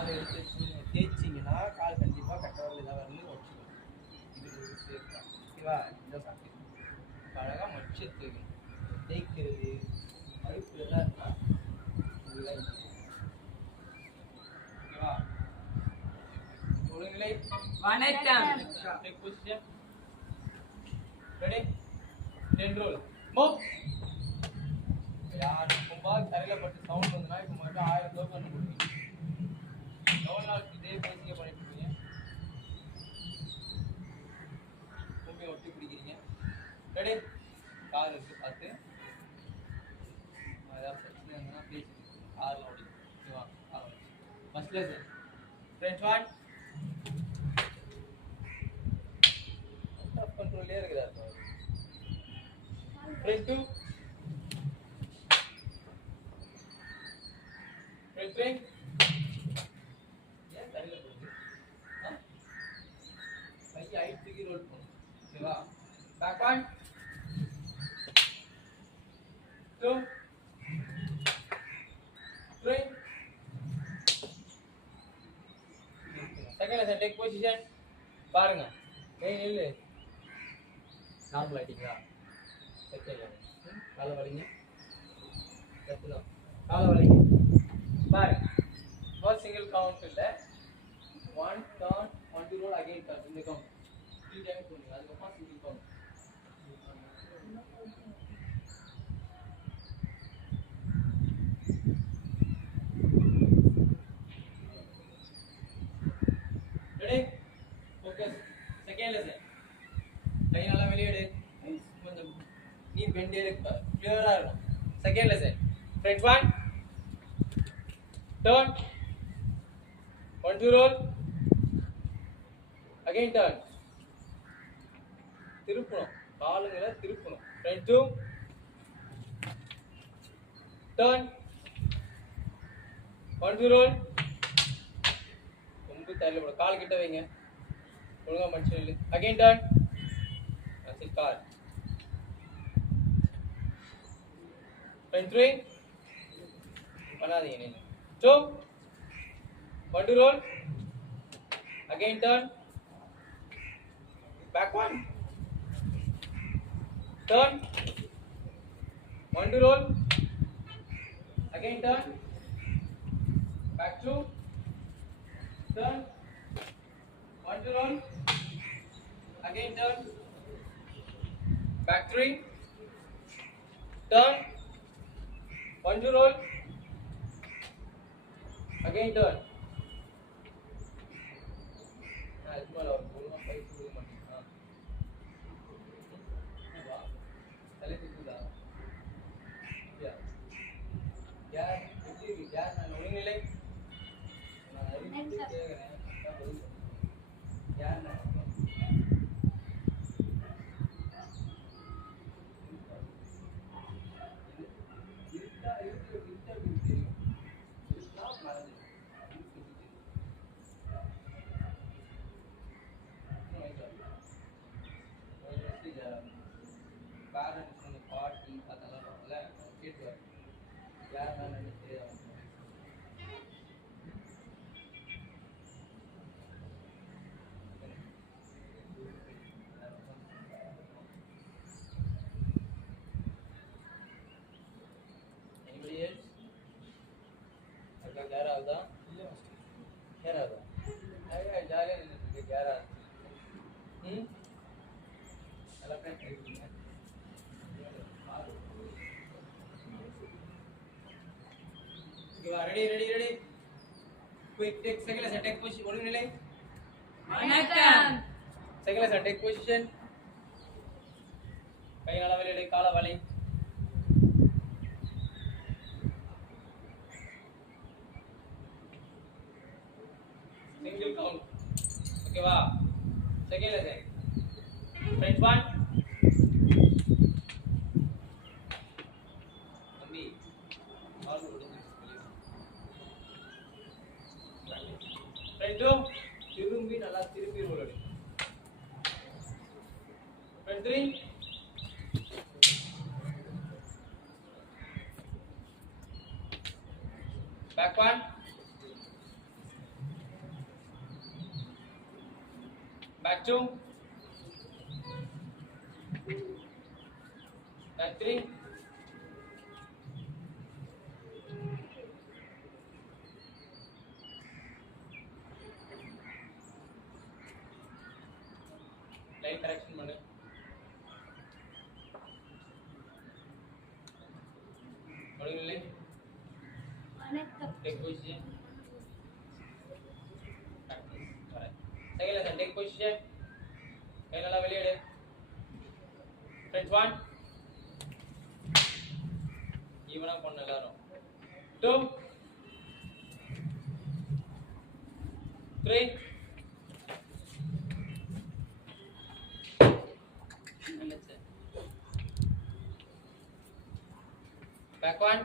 கால் எடுத்து தேய்ச்சிங்கன்னா கால் கண்டிப்பாக கட்டவரில் ஏதாவது வரல உடச்சிடும். இது ஒரு சேஃப் தான். ஓகேவா? இதான் ப்ராக்டிஸ். அழகாக மடிச்சு எடுத்துக்கணும். தேய்க்கிறது அழுப்பு எல்லாம் இருந்தால் இதெல்லாம் ஓகேவா? ஒழுங்கிலை வணக்கம். Take position. Ready? 10 roll. Move. யார் கும்பா தரையில் பட்டு சவுண்ட் வந்தனா இப்போ மட்டும் 1000 தோக்கு பண்ணி கொடுப்பீங்க. எவ்வளோ நாள் இதே பேசிக்க பண்ணிட்டு இருக்கீங்க? கும்பி ஒட்டி பிடிக்கிறீங்க. ரெடி? கார் இருக்கு பார்த்து ஏதாவது பிரச்சனை இருந்ததுன்னா பேசிட்டு காரில் ஓடி ஓகேவா? First lesson friends one tough கண்ட்ரோல்லே இருக்கிறார். ஃப்ரெண்ட் டூ ஃப்ரெண்ட் த்ரீ ஏன் தரையில் போகுது? கையை ஹைட் தூக்கி ரோல் பண்ணும். ஓகேவா? Back one two three second lesson take position. பாருங்க மெயின் இல்லை நார்மல் ஆகிட்டீங்களா? செகண்ட் காலை வலிங்க கற்றுதான் காலை வலிங்க. பாருங்க ஃபர்ஸ்ட் சிங்கிள் கவுண்ட் இல்லை, 1 turn 1 to roll again turn இந்த கவுண்ட் 3 டைம்ஸ் பண்ணுங்க. அதுக்கப்புறம் single count. Ready? Focus. Second lesson கை நல்லா வெளியேடு. கொஞ்சம் நீ பெண்டே இருக்கு கிளியரா இருக்கும். Second lesson front one turn 1 to roll again turn திருப்பணும் காலுங்களை திருப்பணும். Front two turn 1 to roll ரொம்ப தள்ளி போட கால் கிட்ட வைங்க. ஒழுங்கா மடிச்சு நில்லு. again turn that's call. Front three பண்ணாதீங்க. நீங்க 2 1 to roll again turn back one turn 1 to roll again turn back two turn 1 to roll again turn back three turn 1 to roll again turn. இது மேல ஒரு மூணு bike கொடுக்க மாட்டீங்களா? வா தலை குத்துதா? யார் எப்படி இருக்கு? யார் நான் ஒழுங்கில்லை? நான் அறிவித்து கேட்குறேன். யார் நான் பேரண்ட்ஸ் அந்த பாட்டி அதெல்லாம் பார்க்கல கேட்டுவார் யார் நான் நினைச்சு anybody else? அக்கா கேர் ஆகுதா? கேர் ஆகுதா? ஐயா ஜாலியாக நின்றுட்டு கேர் ஆகுது. நல்லா ட்ரை பண்ணுங்க. ready ready ready quick take second lesson take position ஒழுங்கு நிலை. வணக்கம். second lesson take position. கை நல்லா வெளியிடு காலை வலி. single count ஓகேவா? second lesson front one தம்பி கால் ஓடுது. ஃப்ரண்ட் டூ திரும்பி நல்லா திரும்பி ரோல் அடி. Front three back one back 2, back 3, line correction பண்ணு. ஒழுங்கில்லை. Take position. Practice. Alright. Second lesson, take position. கை நல்லா வெளியே எடு. Friends 1. ஈவனா பண்ணு எல்லாரும். 2, 3. Back 1,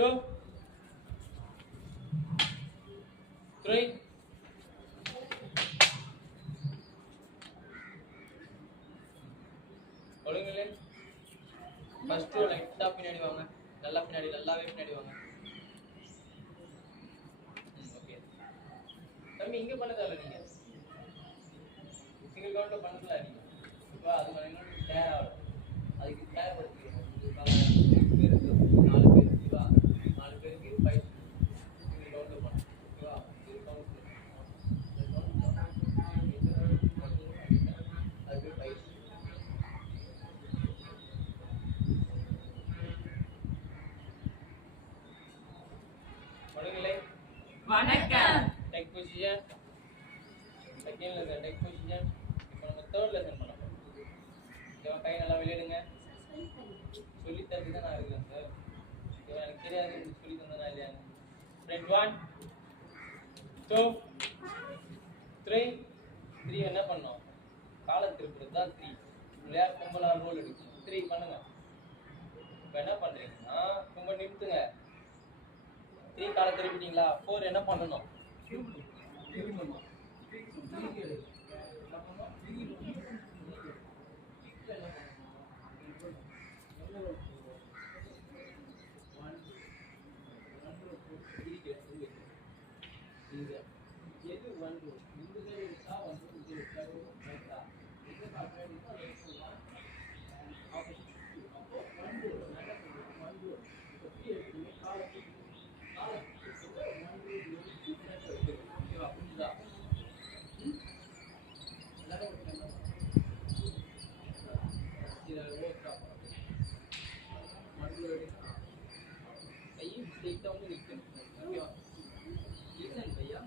2, 3. ஒழுங்கில்லை. ஃபர்ஸ்ட் லைட்டா பின்னாடி வாங்க. நல்லா பின்னாடி, நல்லாவே பின்னாடி வாங்க. ஓகே. தம்பி இங்க பண்ணதால நீங்க சிங்கிள் கவுண்ட் பண்ணல நீங்க. இப்போ அது பண்ணனும் டயர் ஆகும். அதுக்கு டயர் படுத்துறீங்க. பேருக்கு 4 பேர் ஓகேவா? 4 பேருக்கு 5 சிங்கிள் கவுண்ட் பண்ணணும். ஓகேவா? Single count. அதுக்கு 5. ஒழுங்கில்லை. வணக்கம். Take position. Second lesson, take position. இப்போ நம்ம third lesson பண்ண போறோம். ஓகேவா? கை நல்லா வெளியிடுங்க. சொல்லி தரது தான் நான் இருக்கேன் சார். ஓகேவா? எனக்கு தெரியாது உங்களுக்கு சொல்லி தந்தனா இல்லையா. Friend 1, 2, 3. 3 என்ன பண்ணோம்? காலை திருப்புறது தான் 3. இல்லையா? கும்பலா ரோல் எடுக்கணும். 3 பண்ணுங்க. இப்போ என்ன பண்றீங்கன்னா கும்ப நிறுத்துங்க. 3 காலை திருப்பிட்டீங்களா? 4 என்ன பண்ணணும்? திரும்பணும். திருப்பி எடு. என்ன பண்ணணும்? திருப்பி என்ன பண்ணணும்? எது 1 இந்த சைடு இருக்கா 1 இந்த சைடு ரைட்டா இந்த பக்கம் இருக்கா ரைட்டா ஆப்போசிட் அப்போ 1 நல்லா சொல்லுங்க 1 இப்போ 3 எடுத்துங்க காலை காலை 1 எடுத்து ஃப்ரண்ட் வைங்க ஓகேவா புரியுதா எல்லாரும் ஓகேங்களா இது ஓகே 1 எடுங்க கை ஸ்ட்ரைட்டா வந்து நிக்கணும் ஓகேவா ஈசன் பையா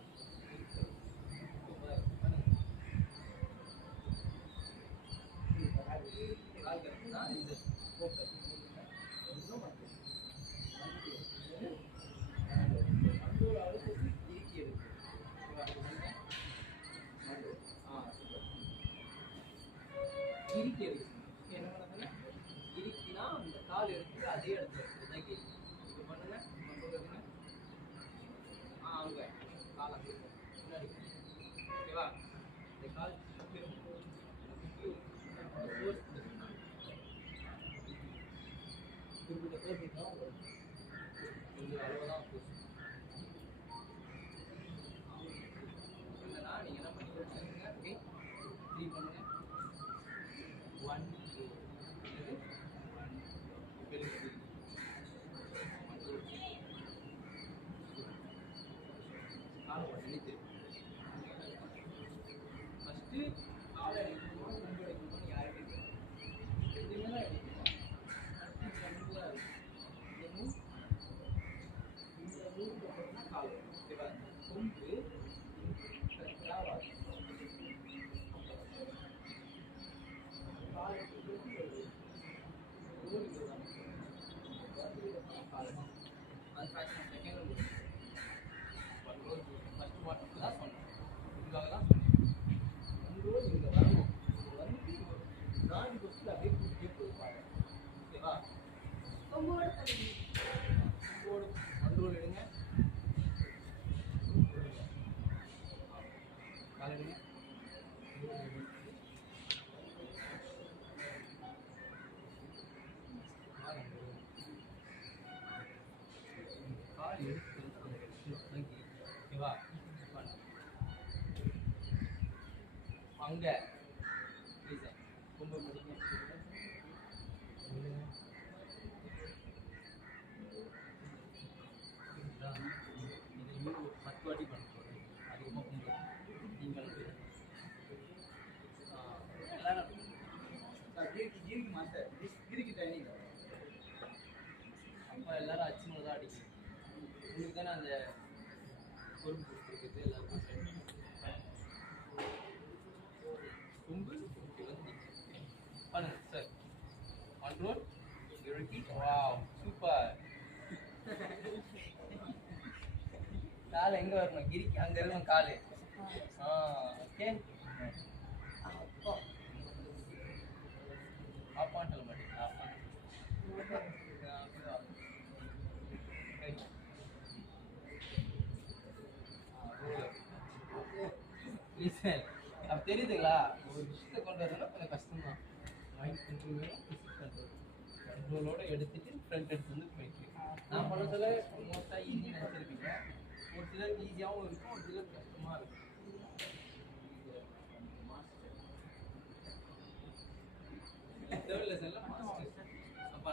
இருக்கினா அந்த கால் எடுத்து அதே இடத்துல இதுதான் கேள்வி இது பண்ணுங்க அங்க கால் அங்கே முன்னாடி ஓகேவா இந்த கால் அவ்வளவுதான் என்னன்னா நீங்க என்ன பண்ணிக்கோங்க ஓகே 3 பண்ணுங்க 1 2 காலை நினைத்து ஃபர்ஸ்ட் காலை அடிக்கணும் கொண்டு அடிக்கணும் யாருக்கு எதுவுமே தான் அடிக்கணும் அங்க ரொம்ப படிங்க. இது 10 வாட்டி பண்ண போறேன். அதிகமாக கும்பிடு. நீங்கள் எல்லாரும் கீரிக்கு மாஸ்டர் கீரிக்கு ட்ரைனிங். அப்போ எல்லாரும் அச்சுன்னு தான் அடிக்கணும். உங்களுக்கு தானே அந்த பொறுப்பு கொடுத்துருக்குது எல்லாருக்கும். கும்பு பண்ணுங்க சார். Control repeat. Wow super. கால் எங்க வரணும்? கிரிக்கு அங்க இருக்கணும் காலு. ஓகே. ஆப்பான்னு சொல்ல மாட்டீங்களா? அப்ப தெரியுதுங்களா? ஒரு விஷயத்தை கொண்டு வரணும்னா கொஞ்சம் கஷ்டம் தான். மைண்ட் கண்ட்ரோல் வேணும், பிசிக் கண்ட்ரோல். கண்ட்ரோலோட எடுத்துட்டு ஃப்ரண்ட் எடுத்து வந்து போயிட்டு நான் பண்ணதில் மோஸ்டா ஈஸியாக நினச்சிருப்பீங்க. ஒரு சிலருக்கு ஈஸியாகவும் இருக்கும், ஒரு சிலருக்கு கஷ்டமா இருக்கும். தேர்ட் லெசன்ல மாஸ்டர் அப்பா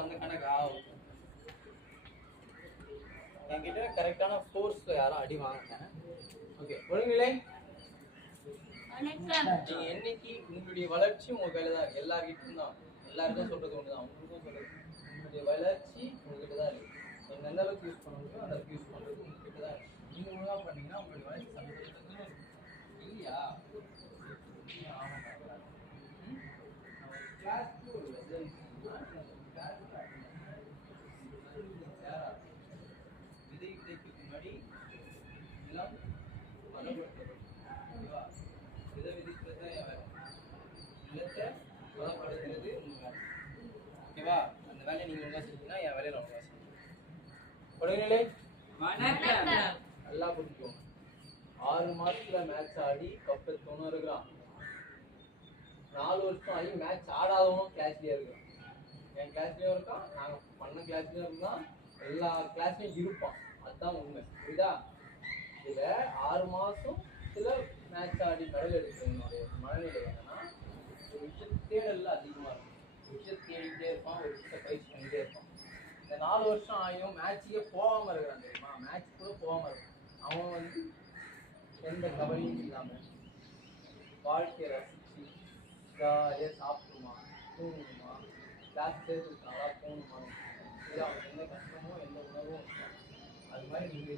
அந்த கணக்கா என்கிட்ட கரெக்டான ஃபோர்ஸ் யாரும் அடி வாங்க. ஓகே ஒழுங்கில்லை. நீங்க என்னைக்கு உங்களுடைய வளர்ச்சி உங்க கையில தான் இருக்கு. எல்லார்கிட்டும் தான், எல்லாருக்கும் சொல்றது ஒண்ணுதான், உங்களுக்கும் சொல்றது. உங்களுடைய வளர்ச்சி உங்ககிட்ட தான் இருக்கு. நீங்க எந்த அளவுக்கு யூஸ் பண்ண முடியும் அந்த அளவுக்கு யூஸ் பண்றது உங்ககிட்ட தான் இருக்கு. நீங்க ஒழுங்கா பண்ணீங்கன்னா உங்களுடைய வளர்ச்சி சமீபத்தில் இருக்கும் இல்லையா? கிளாஸ் விதை விதைக்கு முன்னாடி நிலம் பதப்படுத்தப்படும். ஓகேவா? விதை விதைக்கிறது தான் என் வேலை. நிலத்தை பதப்படுத்துறது உங்க வேலை. ஓகேவா? அந்த வேலையை நீங்க ஒழுங்கா செஞ்சீங்கன்னா என் வேலையை நான் ஒழுங்கா செய்யணும். உடல்நிலை வணக்கம். நல்லா புரிஞ்சுக்கோங்க. 6 மாசத்துல மேட்ச் ஆடி கப் எடுத்தவனும் இருக்கிறான். 4 வருஷம் ஆகி மேட்ச் ஆடாதவனும் கிளாஸ்லயே இருக்கிறான். என் கிளாஸ்லயும் இருக்கான், நாங்க பண்ண கிளாஸ்லயும் இருந்தான், எல்லா கிளாஸ்லயும் இருப்பான். அதுதான் உண்மை. புரியுதா? இதுல 6 மாசம் சில மேட்ச் ஆடி மெடல் எடுக்கிறவனுடைய மனநிலை என்னன்னா, ஒரு விஷயம் தேடல்ல அதிகமா இருக்கும். ஒரு விஷயம் தேடிக்கிட்டே இருப்பான், ஒரு விஷயத்தை பயிற்சி பண்ணிட்டே இருப்பான். இந்த 4 வருஷம் ஆகியும் மேட்சுக்கே போகாம இருக்கிறான் தெரியுமா? மேட்ச் கூட போகாம இருக்கான். அவன் வந்து எந்த கவலையும் இல்லாம வாழ்க்கையை ரசிச்சு ஜாலியாக சாப்பிடுமா, தூங்குமா, கிளாஸ் சேர்த்துருக்காங்களா, போகணுமா, இல்லை அவனுக்கு எந்த கஷ்டமோ எந்த உணவும் இருக்கும். அது மாதிரி நீங்கள்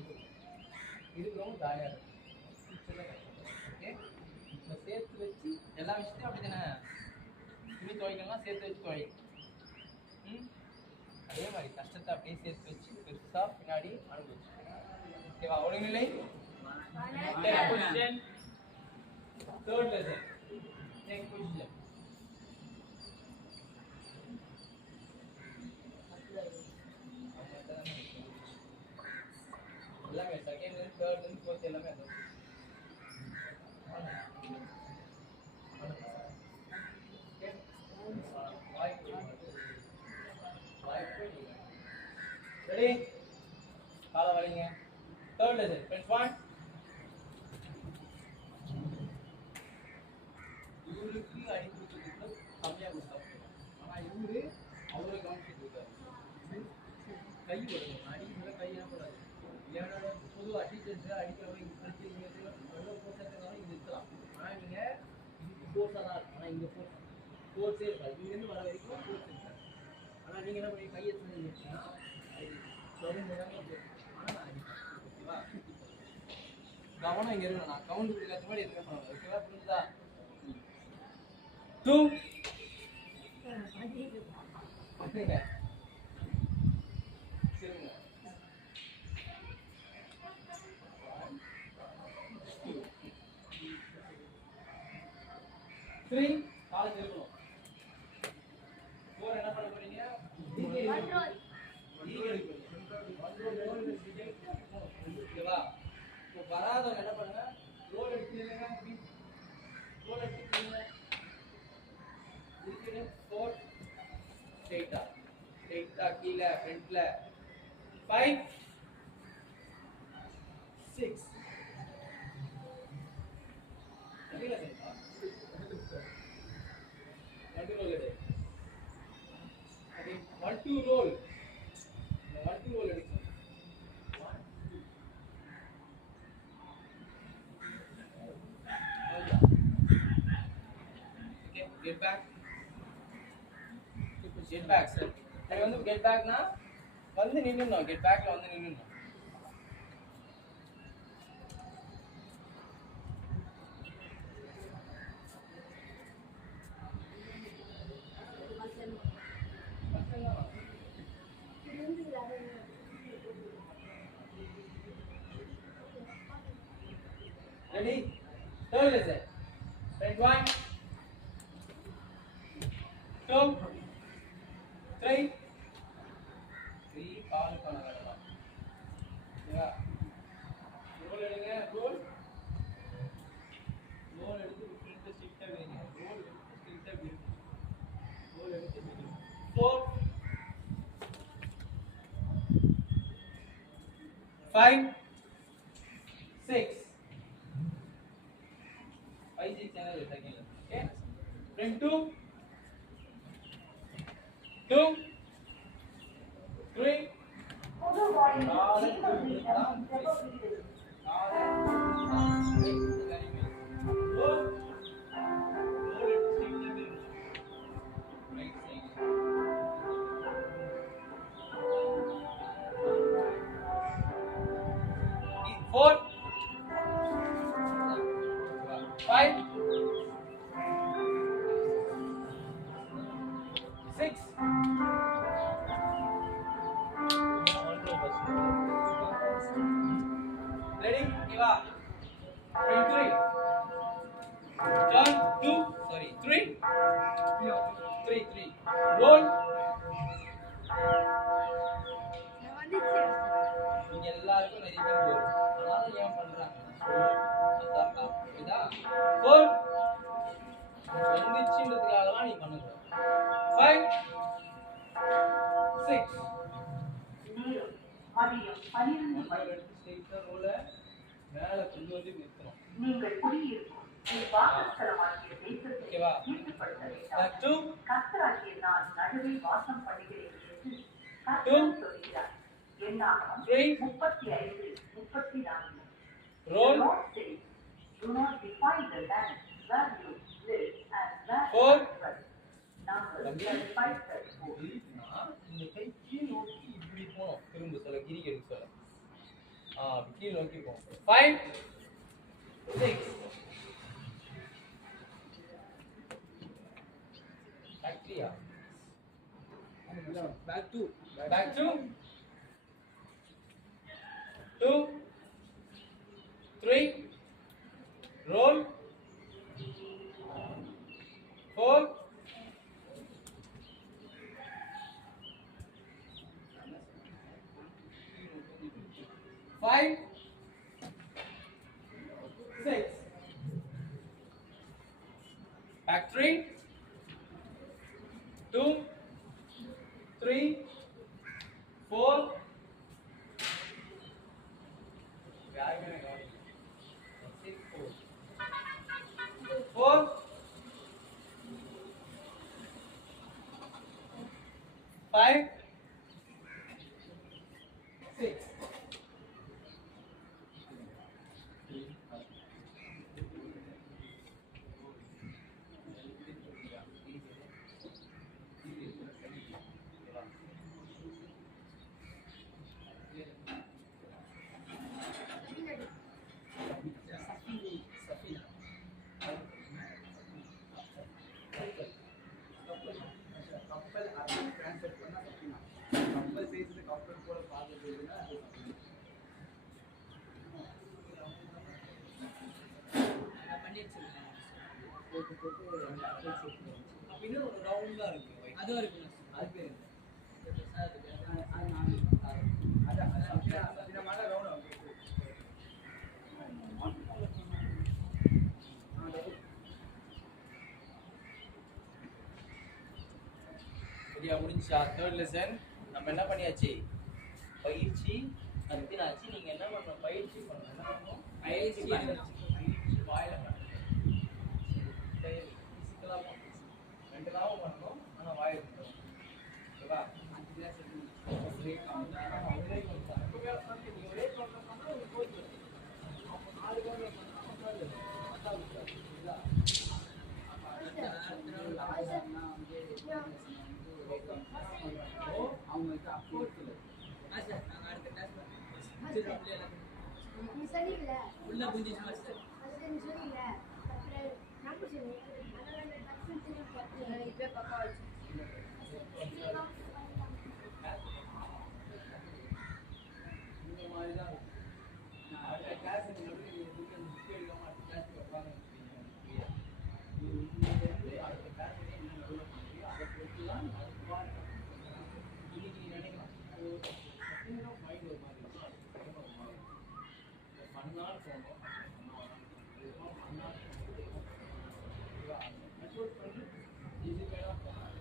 இருக்கிறவங்க ஜாலியாக இருக்கும். ஃபியூச்சரில் கஷ்டப்படும். ஓகே, இப்போ சேர்த்து வச்சு எல்லா விஷயத்தையும் அப்படி தானே, துணி துவைக்கலாம் சேர்த்து வச்சு துவைக்கணும். அதே மாதிரி கஷ்டத்தை அப்படியே சேர்த்து வச்சு பெருசாக பின்னாடி அனுபவிச்சு. ஓகேவா? ஒழுங்கில்லை. Question. Third lesson. Take question. எல்லாமே செகண்ட் இருந்து தேர்ட் இருந்து ஃபோர்த் எல்லாமே அது. ரெடி? காலை வலிங்க. Third lesson friends one. இவருக்கு அடி கொடுத்துட்டு கம்மியாக கொடுத்தாங்க. ஆனால் இவரு அவரை கவனிச்சுட்டு இருக்காரு. கை விடணும், அடிக்கிறத கையெல்லாம் கூடாது. ஏன்னா பொதுவாக டீச்சர்ஸ் அடிக்கிறவங்க இப்படி எவ்வளோ ஃபோர்ஸாக இருந்தாலும் இது இருக்கலாம். ஆனால் நீங்கள் இதுக்கு ஃபோர்ஸாக தான் இருக்கும். ஆனால் இங்கே ஃபோர்ஸே இருக்காது. இங்கேருந்து வர வரைக்கும் ஃபோர்ஸ் இருக்காது. ஆனால் நீங்கள் என்ன பண்ணி கையை செஞ்சுன்னா ஆனால் நான் அடிப்பேன். ஓகேவா? கவனம் இங்கே இருக்கணும். நான் கவுண்ட் கொடுக்காத மாதிரி எதுவுமே பண்ணணும். ஓகேவா? புரிஞ்சுதா? 2 பண்ணுங்க. சரிங்க. 3 காலேஜ் இருக்கணும். 4 என்ன பண்ண போறீங்க? கண்ட்ரோல். ஓகேவா? இப்போ வராதவங்க என்ன பண்ணுங்க? ரோல் எடுத்துங்க. ரோல் எடுத்துங்க. வீட்ல 5 6 சரியா சரிப்பா மல்டி ரோல் எடு அது 1 2 ரோல் 1 2 ரோல் எடுக்கணும் okay get back get back sir அது வந்து get back னா வந்து நின்னுறணும் get backல வந்து நின்னுறணும் ready third lesson friend 1 2 3 கால் பண்ண வேண்டாம் ஓகேவா ரோல் எடுங்க ரோல் எடுத்து ஃப்ரண்ட் ஸ்ட்ரைட்டா வைங்க ரோல் எடுத்து ஸ்ட்ரைட்டா வைங்க ரோல் எடுத்து 4 5 6 5 6 channel second okay front 2 2 3 4 5 6 ready kiva front 3 turn 2 sorry 3 roll நீங்க எல்லாருக்கும் நிறைய பேர் வரும் அதனால ஏன் பண்றாங்க அதான் இதா 4 வந்துச்சுன்றதுக்காகலாம் நீ பண்ணுங்க 5 6 எடுத்து ஸ்ட்ரைட்டா ரோல மேல கொண்டு வந்து நிறுத்தணும் நீங்கள் குடியிருக்கும் வாசஸ்தலமாகிய தேசத்தை back to கர்த்தராகிய நான் நடுவே வாசம் பண்ணுகிறேன் என்று கர்த்தர் சொல்கிறார். என்னாகமம் 35 34 roll Do not defile the land where you live and where 4 you dwell. Numbers 35:34. இந்த கை கீழ் நோக்கி இப்படி போணும் திரும்ப சொல்ல கிரி எடுக்க சொல்ல அப்படி கீழ் நோக்கி போகும் 5 6 Bacteria. Back to 2 3 roll 4 5 6 back 3 2 3 4 4 5 6 இன்னும் ஒரு ரவுண்டா இருக்கு அதுவும் இருக்கு அது பேர் சரியா முடிஞ்சா தேர்ட் லெசன் நம்ம என்ன பண்ணியாச்சு, பயிற்சி கத்தினாச்சு. நீங்க என்ன பண்ணணும், பயிற்சி பண்ணணும். என்ன பண்ணணும், பயிற்சி பண்ணணும். பயிற்சி வாயில பண்ணணும். பிசிக்கலா பண்ணணும், மென்டலாவும் பண்ணணும், ஆனா வாயில பண்ணணும். ஓகேவா? ஒரே கவுண்டர் தான். இப்பவே உட்கார்ந்து நீங்க ஒரே கவுண்டர் பண்ணா உங்களுக்கு கோச் வரும். அவங்க 4 கவுண்டர் பண்ணா உட்கார்ந்து புரியுதா? அவங்களுக்கு அப்போ இருக்குது. மாஸ்டர் நாங்க அடுத்த கிளாஸ் நீ சொன்னீங்கல்ல உள்ள புரிஞ்சிச்சு மாஸ்டர். அது நீ சொன்னீங்க அப்புறம் நம்பர் சொன்னீங்க அதனால நான் டக்குனு திரும்பி பார்த்தேன் இப்போ பக்கா வச்சு இந்த மாதிரி தான் இருக்கும். நான் அடுத்த கிளாஸ் நடுவில் நீங்க புக் எடுக்காம அடுத்த கிளாஸ்க்கு உட்காந்து அடுத்த கிளாஸ் என்ன நடுவில் பண்ணுறீங்க அதை பொறுத்து தான் அடுத்த வாரம் இன்னைக்கு நீ நினைக்கலாம் மைண்ட் ஒரு மாதிரி இருக்கும், அடுத்த ஒரு மாதிரி இருக்கும். பண்ணால் போகணும், பண்ணால் கண்ட்ரோல் பண்ணி இது வேணா போகணும்.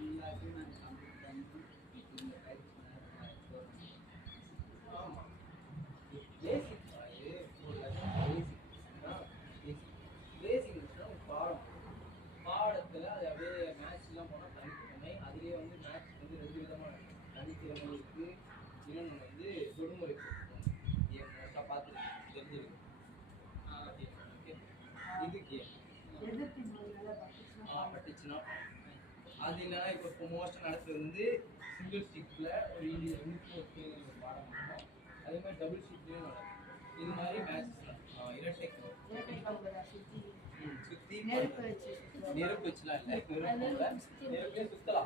எல்லாத்தையும் நான் கம்ப்ளீட் பண்ணி இந்த பயிற்சி ஆமா, பேசிக் பாடத்துல அது அப்படியே மேட்ச் எல்லாம் போனா தனித்திறமை. அதுலயே வந்து மேட்ச் வந்து 2 விதமா தனித்திறமை இருக்கு, இன்னொன்று வந்து தொடுமுறை கேம் மோஸ்டா பார்த்துருக்கு தெரிஞ்சிருக்கு. இது கேம் பட்டுச்சுன்னா அது இல்லைன்னா இப்போ மோஸ்ட் நடத்துறது வந்து சிங்கிள் ஸ்டிக்ல ஒரு ஒரு பாடம் பண்ணணும். அதே மாதிரி டபுள் ஸ்டிக்லயும் நடக்கும். இது மாதிரி மேட்ச் இரட்டை சுத்தி நெருப்பு வச்சுலாம் இல்லை, நெருப்புல சுத்தலாம்.